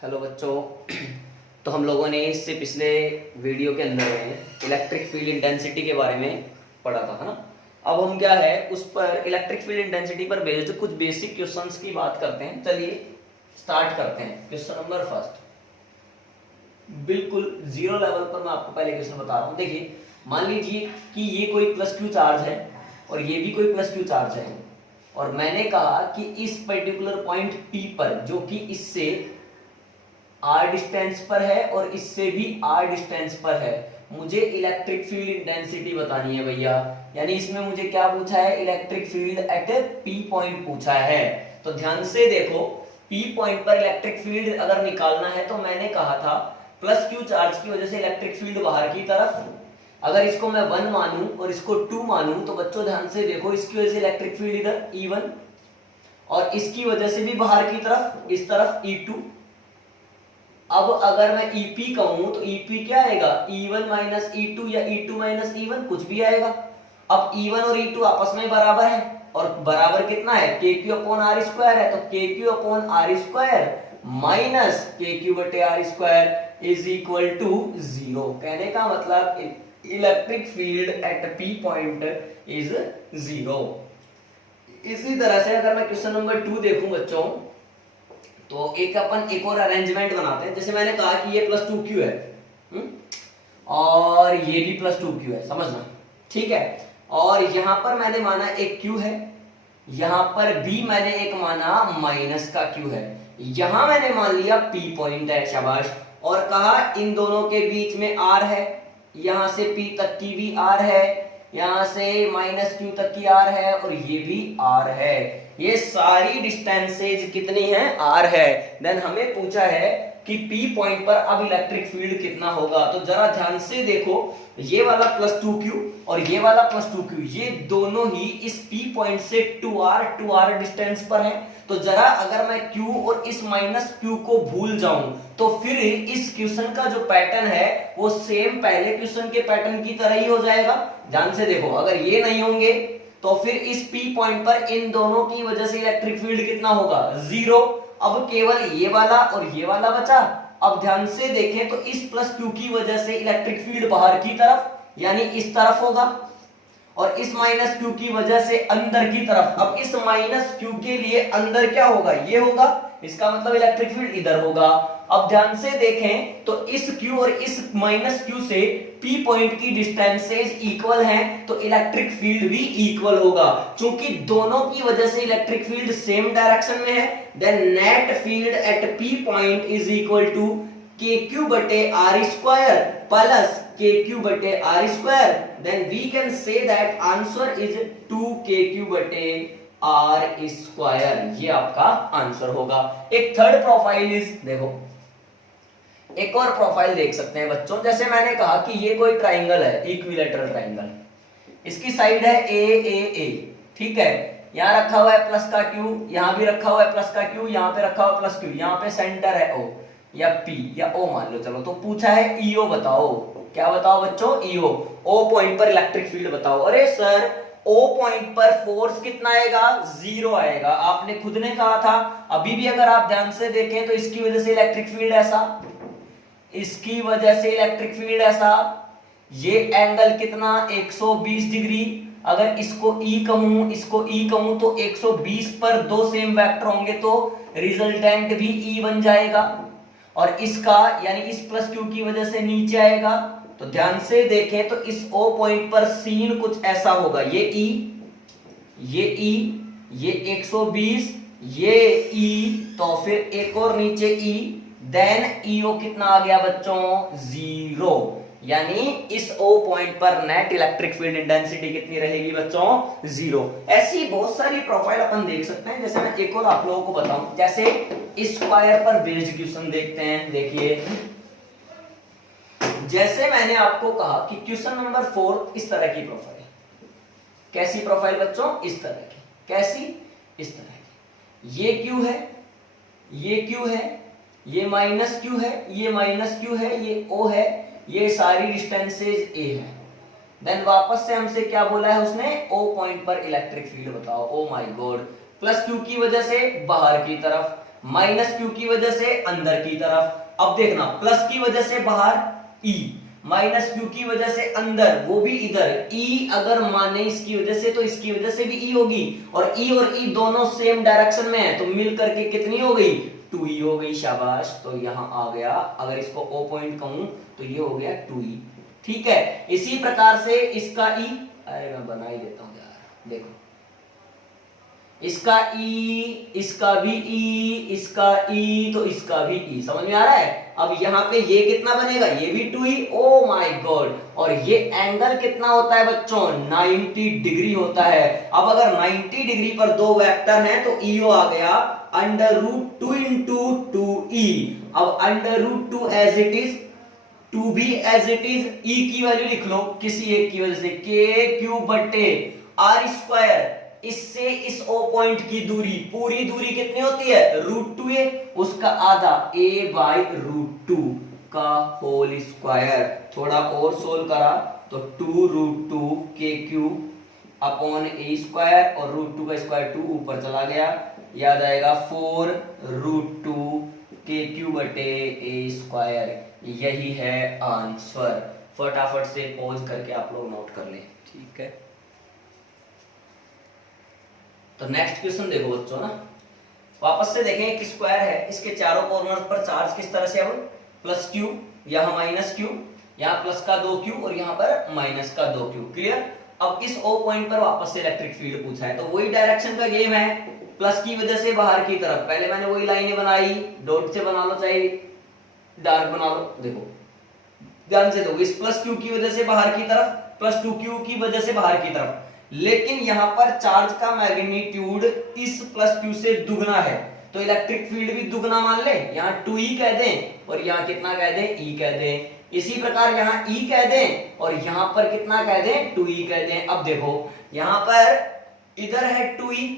Hello बच्चों। तो हम लोगों ने इससे पिछले वीडियो के अंदर में इलेक्ट्रिक फील्ड इंटेंसिटी के बारे में पढ़ा था, है ना। अब हम क्या है उस पर इलेक्ट्रिक फील्ड इंटेंसिटी पर बेस्ड कुछ बेसिक क्वेश्चंस की बात करते हैं। चलिए स्टार्ट करते हैं। क्वेश्चन नंबर फर्स्ट, बिल्कुल जीरो लेवल पर मैं आपको पहले क्वेश्चन बता रहा हूँ। देखिए, मान लीजिए कि ये कोई प्लस क्यू चार्ज है और ये भी कोई प्लस क्यू चार्ज है, और मैंने कहा कि इस पर्टिकुलर पॉइंट P पर, जो कि इससे r डिस्टेंस पर है और इससे भी r डिस्टेंस पर है, मुझे इलेक्ट्रिक फील्ड इंटेंसिटी बतानी है भैया। यानी इसमें मुझे क्या पूछा है, electric field at P point पूछा है। तो ध्यान से देखो, P पॉइंट पर इलेक्ट्रिक फील्ड अगर निकालना है तो मैंने कहा था प्लस क्यू चार्ज की वजह से इलेक्ट्रिक फील्ड बाहर की तरफ। अगर इसको मैं 1 मानूं और इसको 2 मानूं तो बच्चों ध्यान से देखो, इसकी वजह से इलेक्ट्रिक फील्ड इधर E1 और इसकी वजह से भी बाहर की तरफ इस तरफ E2। अब अगर मैं EP कहूं तो EP क्या आएगा, E1 माइनस E2 या E2 माइनस E1, कुछ भी आएगा। अब E1 और E2 आपस में बराबर है, और बराबर कितना है, KQ अपॉन R स्क्वायर है। तो KQ upon R square minus KQ बटे R square is equal to 0। कहने का मतलब electric field at P point is 0। इसी तरह से अगर मैं क्वेश्चन नंबर 2 देखूं बच्चों, तो एक और अरेंजमेंट बनाते हैं। जैसे मैंने कहा कि ये प्लस 2Q है, और ये भी प्लस 2Q है, समझना ठीक है। और यहां पर मैंने माना एक Q है, यहां पर भी मैंने एक माना माइनस का Q है, यहां मैंने मान लिया P पॉइंट है, शाबाश। और कहा इन दोनों के बीच में R है, यहां से P तक की भी R है, यहां से माइनस Q तक की R है, और ये भी R है। ये सारी डिस्टेंसेज कितनी हैं, R है। देन हमें पूछा है कि P पॉइंट पर अब इलेक्ट्रिक फील्ड कितना होगा। तो जरा ध्यान से देखो, ये वाला प्लस 2Q और ये वाला प्लस 2Q, ये दोनों ही इस P पॉइंट से 2R डिस्टेंस पर है। तो जरा अगर मैं Q और इस माइनस Q को भूल जाऊं तो फिर इस क्वेश्चन का जो पैटर्न है वो सेम पहले क्वेश्चन के पैटर्न की तरह ही हो जाएगा। ध्यान से देखो, अगर ये नहीं होंगे तो फिर इस P पॉइंट पर इन दोनों की वजह से इलेक्ट्रिक फील्ड कितना होगा, 0। अब केवल ये वाला और ये वाला बचा। अब ध्यान से देखें तो इस प्लस Q की वजह से इलेक्ट्रिक फील्ड बाहर की तरफ यानी इस तरफ होगा, और इस माइनस Q की वजह से अंदर की तरफ। अब इस माइनस Q के लिए अंदर क्या होगा, ये होगा, इसका मतलब इलेक्ट्रिक फील्ड इधर होगा। अब ध्यान से देखें तो इस Q और इस माइनस Q से P पॉइंट की डिस्टेंसेज इक्वल हैं, तो इलेक्ट्रिक फील्ड भी इक्वल होगा। क्योंकि दोनों की वजह से इलेक्ट्रिक फील्ड सेम डायरेक्शन में है, then net field at P point is equal to KQ बटे R स्क्वायर प्लस KQ बटे R square. Then we can say that answer is 2KQ बटे R स्क्वायर। ये आपका आंसर होगा। एक third profile is, देखो एक और प्रोफाइल देख सकते हैं बच्चों। जैसे मैंने कहा कि ये कोई ट्राइंगल है, इक्विलैटरल ट्राइंगल, इसकी साइड है ए, ठीक है। यहां रखा हुआ है प्लस का Q, यहां भी रखा हुआ है प्लस का Q, यहां पे रखा हुआ प्लस Q, यहां पे सेंटर है O या P या O मान लो। चलो, तो पूछा है EO बताओ। क्या बताओ बच्चों, EO। O पॉइंट पर इलेक्ट्रिक फील्ड बताओ। अरे सर, O पॉइंट पर फोर्स कितना आएगा, 0 आएगा। आपने खुद ने कहा था। अभी भी अगर आप ध्यान से देखें तो इसकी वजह से इलेक्ट्रिक फील्ड ऐसा, इसकी वजह से इलेक्ट्रिक फील्ड ऐसा। ये एंगल कितना, 120 डिग्री। अगर इसको E कहूं, इसको E कहूं तो 120 पर दो सेम वेक्टर होंगे तो रिजल्टेंट भी E बन जाएगा, और इसका यानी इस प्लस Q की वजह से नीचे आएगा। तो ध्यान से देखें तो इस O पॉइंट पर सीन कुछ ऐसा होगा, ये E, ये 120, ये E, तो फिर एक और नीचे E, देन EO कितना आ गया बच्चों, 0। यानी इस O पॉइंट पर नेट इलेक्ट्रिक फील्ड इंटेंसिटी कितनी रहेगी बच्चों, 0। ऐसी बहुत सारी प्रोफाइल अपन देख सकते हैं। जैसे मैं एक और आप लोगों को बताऊं, जैसे स्क्वायर पर बेस्ड क्वेश्चन देखते हैं। देखिए, जैसे मैंने आपको कहा कि क्वेश्चन नंबर 4 इस तरह की प्रोफाइल, कैसी प्रोफाइल बच्चों, इस तरह की। कैसी, इस तरह की। ये Q है, ये Q है, ये माइनस Q है, ये माइनस Q है, ये O है, ये सारी डिस्टेंसेज A है। देन वापस से हमसे क्या बोला है उसने, O पॉइंट पर इलेक्ट्रिक फील्ड बताओ। Oh my God, plus Q की वजह से बाहर की तरफ, माइनस क्यू की वजह से अंदर की तरफ। अब देखना प्लस की वजह से बाहर ई, माइनस क्यू की वजह से अंदर वो भी इधर ई, अगर माने इसकी वजह से तो इसकी वजह से भी ई होगी, और ई दोनों सेम डायरेक्शन में है तो मिल करके कितनी हो गई 2e हो गई। शाबाश, तो यहां आ गया, अगर इसको ओ पॉइंट कहूं तो ये हो गया 2e। ठीक है, इसी प्रकार से इसका ई, अरे मैं बना ही देता हूं यार, देखो इसका ई, इसका भी ई, इसका ई, तो इसका भी ई, समझ में आ रहा है। अब यहाँ पे ये कितना बनेगा, ये भी 2e, ओ माय गॉड। और ये एंगल कितना होता है बच्चों 90 डिग्री होता है। अब अगर 90 डिग्री पर दो वेक्टर हैं तो ईओ आ गया अंडर रूट 2 इंटू 2e। अब under root 2 as it is, 2 भी एज इट इज, ई की वैल्यू लिख लो किसी एक की वजह से, के क्यू बटे आर स्क्वायर, इससे इस ओ पॉइंट की दूरी, पूरी दूरी कितनी होती है रूट 2 ए, उसका आधा ए बाई रूट 2 का होल स्क्वायर। थोड़ा और सोल्व करा तो 2 रूट 2 के क्यू अपॉन ए स्क्वायर, और रूट 2 का स्क्वायर 2 ऊपर चला गया, याद आएगा 4 रूट 2 के क्यू बटे ए स्क्वायर। यही है आंसर। फटाफट से पॉज करके आप लोग नोट कर लें, ठीक है। तो नेक्स्ट क्वेश्चन देखो बच्चों ना, वापस से देखें, एक स्क्वायर है, इसके चारों कॉर्नर पर चार्ज किस तरह से है, प्लस क्यू, यहाँ माइनस क्यू, यहाँ प्लस का 2q और यहाँ पर माइनस का 2q। क्लियर। अब इस ओ पॉइंट पर वापस से इलेक्ट्रिक फील्ड पूछा है, तो वही डायरेक्शन का गेम है, प्लस की वजह से बाहर की तरफ। पहले मैंने वही लाइनें बनाई, डॉट से बना लो चाहे डार्क बना लो, देखो ध्यान से देखो, इस प्लस क्यू की वजह से बाहर की तरफ, प्लस 2q की वजह से बाहर की तरफ, लेकिन यहां पर चार्ज का मैग्नीट्यूड इस प्लस क्यू से दुगना है, तो इलेक्ट्रिक फील्ड भी दुगना मान ले, यहाँ 2e कह दें और यहाँ कितना कह दें e कह दें। इसी प्रकार यहाँ e कह दें और यहाँ पर कितना कह दें 2e कह दें। अब देखो यहाँ पर इधर है 2e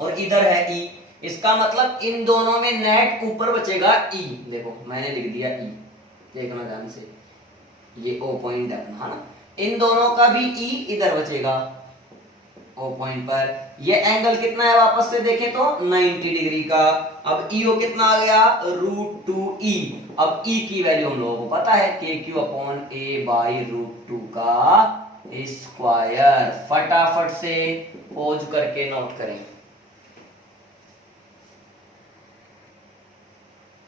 और इधर है e, इसका मतलब इन दोनों में नेट ऊपर बचेगा e। देखो मैंने लिख दिया e, देखना ध्यान से, ये ओ पॉइंट देखना है ना, इन दोनों का भी ई इधर बचेगा ओ पॉइंट पर। ये एंगल कितना है वापस से देखें तो 90 डिग्री का। अब ईओ कितना आ गया रूट 2e। अब ई की वैल्यू हम लोगों को पता है K Q upon a by root 2 का स्क्वायर। फटाफट से पोज करके नोट करें।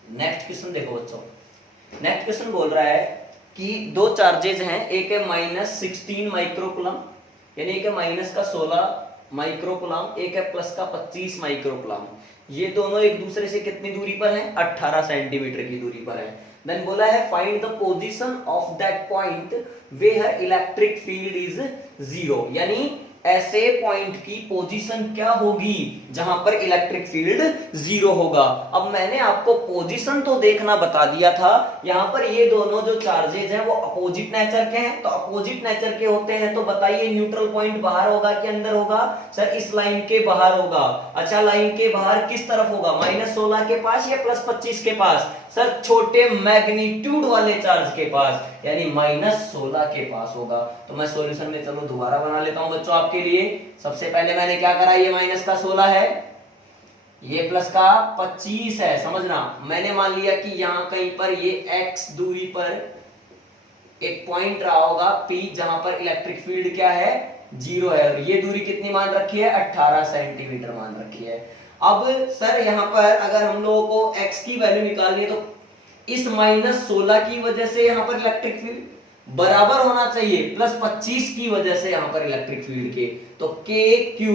नेक्स्ट क्वेश्चन देखो बच्चों, नेक्स्ट क्वेश्चन बोल रहा है कि दो चार्जेज हैं, एक है माइनस 16 माइक्रोकुलम, यानी एक है माइनस का 16 माइक्रोकुलम, एक है प्लस का 25 माइक्रोकुलम। ये दोनों एक दूसरे से कितनी दूरी पर हैं 18 सेंटीमीटर की दूरी पर है। देन बोला है find the position of that point where electric field is 0, यानी ऐसे पॉइंट की पोजीशन क्या होगी जहां पर इलेक्ट्रिक फील्ड 0 होगा। अब मैंने आपको पोजीशन तो देखना बता दिया था, यहां पर ये दोनों जो चार्जेज हैं वो अपोजिट नेचर के हैं, तो अपोजिट नेचर के होते हैं तो बताइए न्यूट्रल पॉइंट बाहर होगा कि अंदर होगा। सर इस लाइन के बाहर होगा। अच्छा लाइन के बाहर किस तरफ होगा, -16 के पास या +25 के पास? सर छोटे मैग्नीट्यूड वाले चार्ज के पास, यानी -16 के पास होगा। तो मैं सॉल्यूशन में चलो दोबारा बना लेता हूं बच्चों आपके लिए। सबसे पहले मैंने क्या करा, ये माइनस का 16 है, ये प्लस का 25 है, समझना। मैंने मान लिया कि यहां कहीं पर ये x दूरी पर एक पॉइंट रहा होगा P, जहां पर इलेक्ट्रिक फील्ड क्या है 0 है, और ये दूरी कितनी मान रखी है 18 सेंटीमीटर मान रखी है। अब सर यहां पर अगर हम लोगों को x की वैल्यू निकालनी है तो इस -16 की वजह से यहां पर इलेक्ट्रिक फील्ड बराबर होना चाहिए +25 की वजह से यहां पर इलेक्ट्रिक फील्ड के, तो के क्यू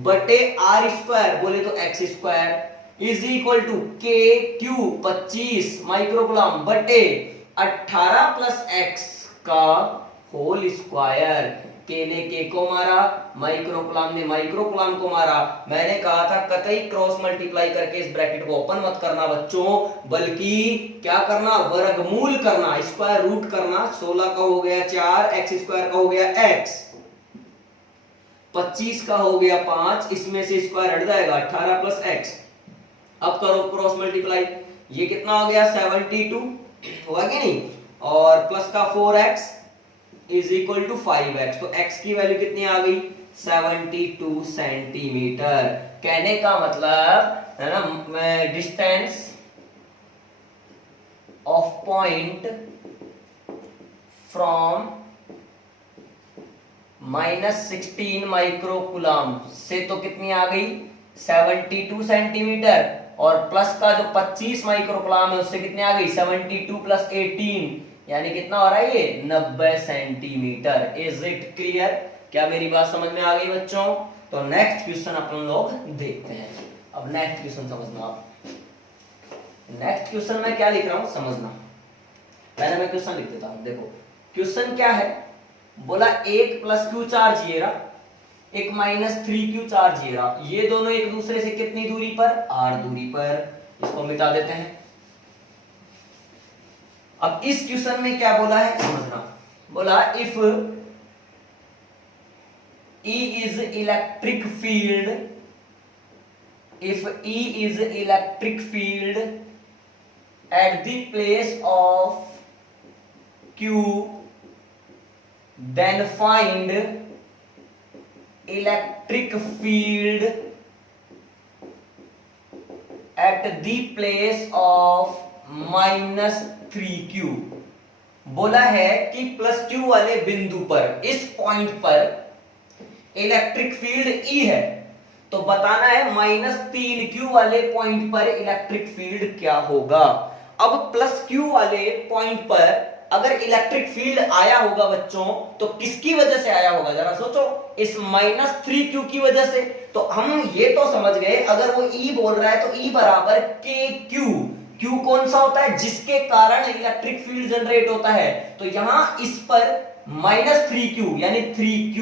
बटे आर स्क्वायर बोले तो x square is equal to K Q 25 microcoulomb बटे 18 प्लस एक्स का होल स्क्वायर। के ने के को मारा, माइक्रोकुलम ने माइक्रोकुलम को मारा। मैंने कहा था कतई क्रॉस मल्टीप्लाई करके इस ब्रैकेट को ओपन मत करना बच्चों, बल्कि क्या करना वर्गमूल करना, स्क्वायर रूट करना। 16 का हो गया 4, एक्स स्क्वायर का हो गया x, 25 का हो गया 5, इसमें से स्क्वायर हट जाएगा 18 प्लस x। अब करो क्रॉस मल्टीप्लाई, ये कितना हो गया 72 होगा कि नहीं, और प्लस का 4x is equal to 5x, तो x की वैल्यू कितनी आ गई 72 सेंटीमीटर। कहने का मतलब है ना, distance of point from -16 microcoulomb से तो कितनी आ गई 72 सेंटीमीटर, और प्लस का जो 25 माइक्रोकुलाम है उससे कितनी आ गई 72 + 18, यानी कितना हो रहा है ये 90 सेंटीमीटर। Is it clear? क्या मेरी बात समझ में आ गई बच्चों? तो नेक्स्ट क्वेश्चन अपन लोग देखते हैं। अब नेक्स्ट क्वेश्चन समझना आप। नेक्स्ट क्वेश्चन में क्या लिख रहा हूं समझना। पहले मैं क्वेश्चन लिख देता हूं। देखो क्वेश्चन क्या है, बोला एक +q चार्ज ये रहा, एक -3q चार्ज ये रहा, ये दोनों एक दूसरे से कितनी दूरी पर, r दूरी पर। इसको मिटा देते हैं। अब इस क्वेश्चन में क्या बोला है समझना। बोला if E is electric field, if E is electric field at the place of Q, then find electric field at the place of -3q। बोला है कि +q वाले बिंदु पर, इस पॉइंट पर इलेक्ट्रिक फील्ड E है, तो बताना है -3q वाले पॉइंट पर इलेक्ट्रिक फील्ड क्या होगा। अब +q वाले पॉइंट पर अगर इलेक्ट्रिक फील्ड आया होगा बच्चों, तो किसकी वजह से आया होगा जरा सोचो, इस -3q की वजह से। तो हम ये तो समझ गए, अगर वो E बोल रहा है तो E बराबर kq। q कौन सा होता है, जिसके कारण इलेक्ट्रिक फील्ड जनरेट होता है। तो यहां इस पर -3q यानी 3q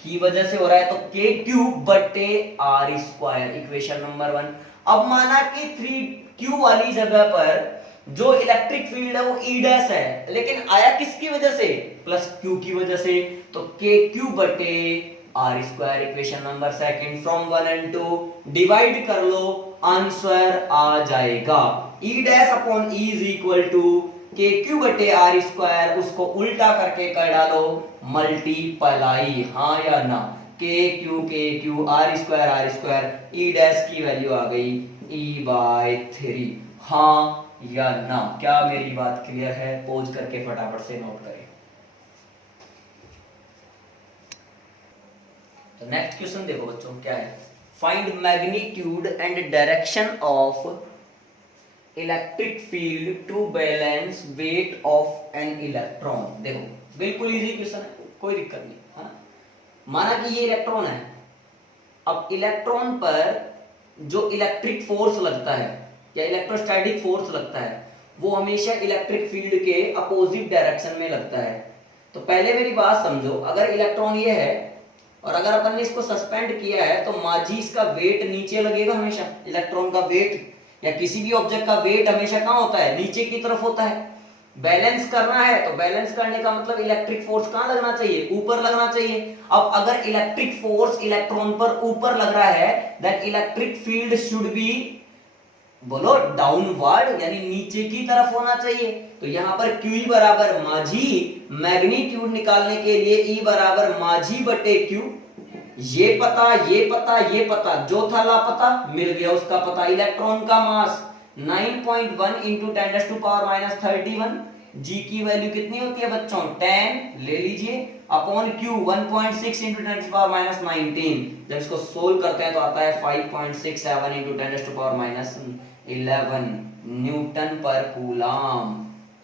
की वजह से हो रहा है, तो kq/r², इक्वेशन नंबर 1। अब माना कि 3q वाली जगह पर जो इलेक्ट्रिक फील्ड है वो E' है, लेकिन आया किसकी वजह से, +q की वजह से, तो kq/r², equation number 2। From 1 and 2 divide कर लो, आंसर आ जाएगा E'/E is equal to kq/r², उसको उल्टा करके कर डालो मल्टीप्लाई, हाँ या ना, kq r², E' की वैल्यू आ गई E/3, हाँ या ना। क्या मेरी बात क्लियर है? पोज करके फटाफट से नोट करें। तो नेक्स्ट क्वेश्चन देखो बच्चों क्या है, find magnitude and direction of electric field to balance weight of an electron. देखो बिल्कुल इजी क्वेश्चन है, कोई दिक्कत नहीं है ना। माना कि ये इलेक्ट्रॉन है, अब इलेक्ट्रॉन पर जो इलेक्ट्रिक फोर्स लगता है या इलेक्ट्रोस्टैटिक फोर्स लगता है, वो हमेशा इलेक्ट्रिक फील्ड के अपोजिट डायरेक्शन में लगता है। तो पहले मेरी बात समझो, अगर इलेक्ट्रॉन ये है और अगर अपन ने इसको सस्पेंड किया है, तो माझी इसका वेट नीचे लगेगा हमेशा। इलेक्ट्रॉन का वेट या किसी भी ऑब्जेक्ट का वेट हमेशा कहां होता है, नीचे की तरफ होता है। बैलेंस करना है तो बैलेंस करने का मतलब इलेक्ट्रिक फोर्स कहां लगना चाहिए, ऊपर लगना चाहिए। अब अगर इलेक्ट्रिक फोर्स इलेक्ट्रॉन पर ऊपर लग रहा है, then electric field should be, बोलो डाउनवर्ड, यानी नीचे की तरफ होना चाहिए। तो यहां पर Q बराबर माझी, मैग्नीट्यूड निकालने के लिए E बराबर माझी/Q। ये पता, ये पता, ये पता, जो था लापता मिल गया उसका पता। इलेक्ट्रॉन का मास 9.1 × 10⁻31, G की वैल्यू कितनी होती है बच्चों 10 ले लीजिए, अपॉन Q 1.6 × 10⁻19। जब इसको सोल्व करते हैं तो आता है 5.67 × 10⁻11 न्यूटन पर कूलम।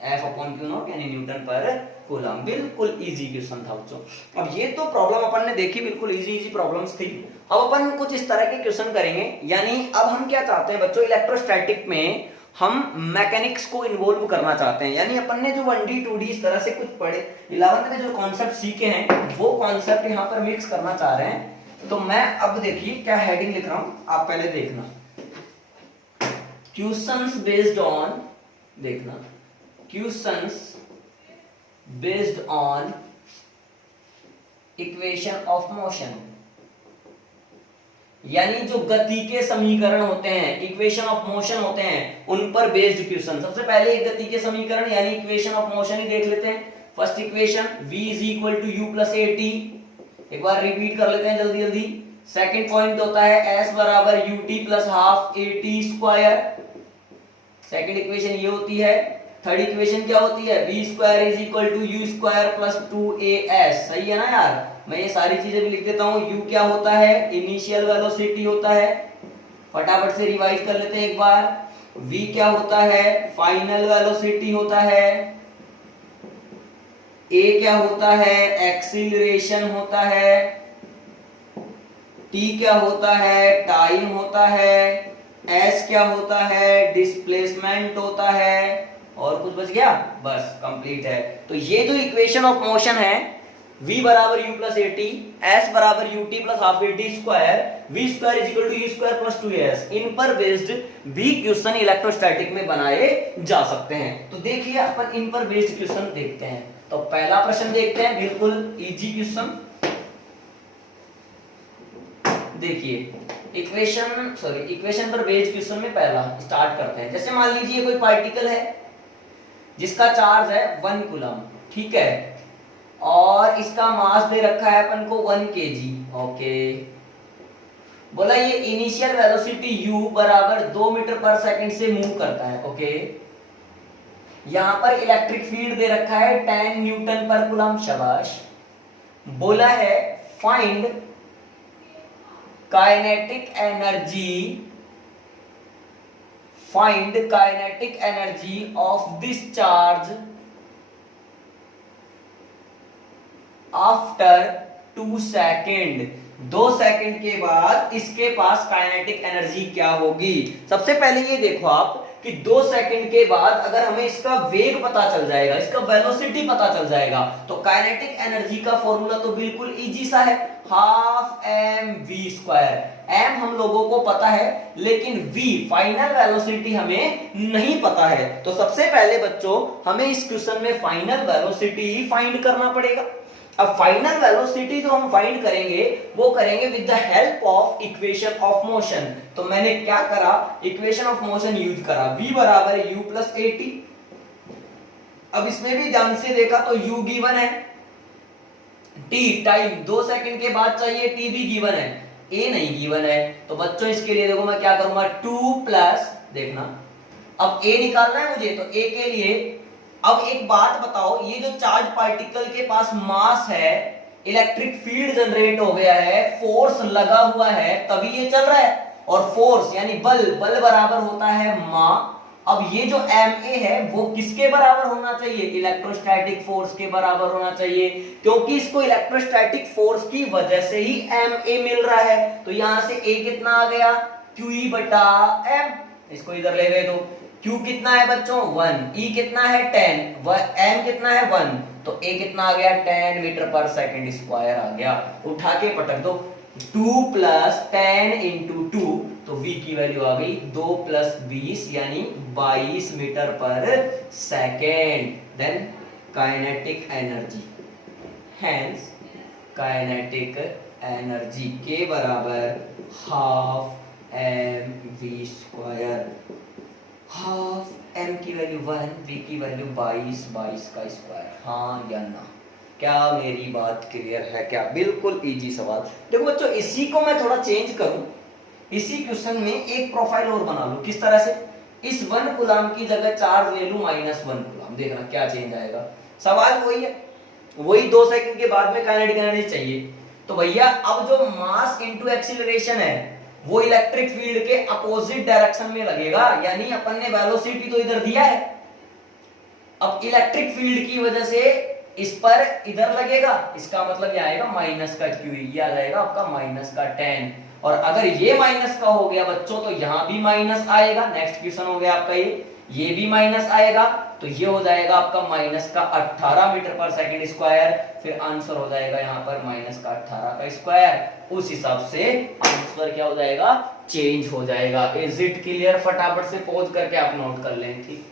F/Q0 यानी न्यूटन पर कूलम। बिल्कुल इजी क्वेश्चन था बच्चों। अब ये तो प्रॉब्लम अपन ने देखी, बिल्कुल इजी प्रॉब्लम्स थी। अब अपन कुछ इस तरह के क्वेश्चन करेंगे, यानी अब हम क्या चाहते हैं बच्चों, इलेक्ट्रोस्टैटिक में हम मैकेनिक्स को इन्वॉल्व करना चाहते हैं। यानी अपन ने जो 1D 2D इस तरह से कुछ पढ़े, 11th में जो कॉन्सेप्ट सीखे हैं वो कॉन्सेप्ट यहाँ पर मिक्स करना चाह रहे हैं। तो मैं अब देखिए क्या हेडिंग लिख रहा हूं, आप पहले देखना। क्वेश्चंस बेस्ड ऑन, देखना questions based on equation of motion, यानी जो गति के समीकरण होते हैं, इक्वेशन ऑफ मोशन होते हैं, उन पर बेस्ड क्वेश्चन। सबसे पहले एक गति के समीकरण यानी इक्वेशन ऑफ मोशन ही देख लेते हैं। First equation v = u + at, एक बार रिपीट कर लेते हैं जल्दी जल्दी। सेकंड पॉइंट होता है s बराबर ut plus half at square. Second equation ये होती है। थर्ड इक्वेशन क्या होती है, v square is equal to u square plus 2as। सही है ना यार, मैं ये सारी चीजें भी लिख देता हूँ। u क्या होता है, इनिशियल वेलोसिटी होता है, फटाफट से रिवाइज कर लेते हैं एक बार। v क्या होता है, फाइनल वेलोसिटी होता है। a क्या होता है, एक्सीलरेशन होता है। t क्या होता है, टाइम होता है। s क्या होता है, डिस्प्लेसमेंट होता है। और कुछ बच गया, बस कंप्लीट है। तो ये जो इक्वेशन ऑफ मोशन है, v बराबर u प्लस at, s बराबर ut plus half at square, v square is equal to u square plus 2as, इन पर बेस्ड भी क्वेश्चन इलेक्ट्रोस्टैटिक में बनाए जा सकते हैं। तो देखिए अपन इन पर बेस्ड क्वेश्चन देखते हैं। तो पहला प्रश्न देखते हैं, बिल्कुल इजी क्वेश्चन। देखिए इक्वेशन पर बेस्ड क्वेश्चन में पहला स्टार्ट करते हैं। जैसे मान लीजिए कोई पार्टिकल है जिसका चार्ज है 1 कूलम, ठीक है, और इसका मास दे रखा है अपन को 1 kg। ओके, बोला ये इनिशियल वेलोसिटी u बराबर 2 मीटर पर सेकंड से मूव करता है। ओके, यहां पर इलेक्ट्रिक फील्ड दे रखा है 10 न्यूटन पर कूलम। शाबाश। बोला है find kinetic energy of this charge after 2 second. 2 second के बाद इसके पास काइनेटिक एनर्जी क्या होगी। सबसे पहले ये देखो आप कि 2 सेकेंड के बाद अगर हमें इसका वेग पता चल जाएगा, इसका वेलोसिटी पता चल जाएगा, तो काइनेटिक एनर्जी का फॉर्मूला तो बिल्कुल इजी सा है, half M V square. M हम लोगों को पता है, लेकिन वी फाइनल वेलोसिटी हमें नहीं पता है। तो सबसे पहले बच्चों हमें इस क्वेश्चन में फाइनल वेलोसिटी ही फाइंड करना पड़ेगा। अब फाइनल वेलोसिटी जो हम फाइंड करेंगे वो करेंगे with the help of equation of motion. तो मैंने क्या करा, इक्वेशन ऑफ मोशन यूज करा, v बराबर u प्लस at। अब इसमें भी ध्यान से देखा तो u गिवन है, t टाइम 2 सेकंड के बाद चाहिए, t भी गिवन है, a नहीं गिवन है। तो बच्चों इसके लिए देखो मैं क्या करूंगा, 2 प्लस, देखना अब a निकालना है मुझे, तो a के लिए अब एक बात बताओ, ये जो चार्ज पार्टिकल के पास मास है, इलेक्ट्रिक फील्ड जनरेट हो गया है, फोर्स लगा हुआ है, तभी ये चल रहा है। और फोर्स यानी बल बराबर होता है मा। अब ये जो ma है वो किसके बराबर होना चाहिए, इलेक्ट्रोस्टैटिक फोर्स के बराबर होना चाहिए, क्योंकि इसको इलेक्ट्रोस्टैटिक फोर्स की वजह से ही ma मिल रहा है। तो यहां से a कितना आ गया, QE बटा m। इसको इधर ले गए तो Q कितना है बच्चों 1, E कितना है 10, M कितना है 1, तो A कितना आ गया 10 मीटर पर सेकंड स्क्वायर आ गया। उठा के पटक दो, 2 प्लस 10 इंटू 2, तो V की वैल्यू आ गई 2 प्लस 20 यानी 22 मीटर पर second. Then kinetic energy, hence kinetic energy के बराबर half mv square. Half m की वैल्यू 1, v की वैल्यू 22 का स्क्वायर। हाँ या ना, क्या मेरी बात क्लियर है क्या? बिल्कुल इजी सवाल। देखो बच्चों इसी को मैं थोड़ा चेंज करूं, इसी क्वेश्चन में एक प्रोफाइल और बना लूं। किस तरह से, इस 1 कूलम की जगह चार्ज ले लूं -1 कूलम, देखना क्या चेंज आएगा। सवाल वही है, वही 2 सेकंड के बाद में काइनेटिक एनर्जी चाहिए। तो भैया अब जो मास इनटू एक्सीलरेशन है वो इलेक्ट्रिक फील्ड के अपोजिट डायरेक्शन में लगेगा, यानी अपन ने वेलोसिटी तो इधर दिया है, अब इलेक्ट्रिक फील्ड की वजह से इस पर इधर लगेगा, इसका मतलब ये आएगा माइनस का QE, ये आ जाएगा आपका माइनस का 10। और अगर ये माइनस का हो गया बच्चों तो यहां भी माइनस आएगा। नेक्स्ट क्वेश्चन हो गया आपका ये भी माइनस आएगा, तो ये हो जाएगा आपका माइनस का 18 मीटर पर सेकंड स्क्वायर। फिर आंसर हो जाएगा यहाँ पर माइनस का 18 का स्क्वायर। उस हिसाब से आंसर क्या हो जाएगा, चेंज हो जाएगा। Is it clear? फटाफट से पॉज करके आप नोट कर लें, ठीक।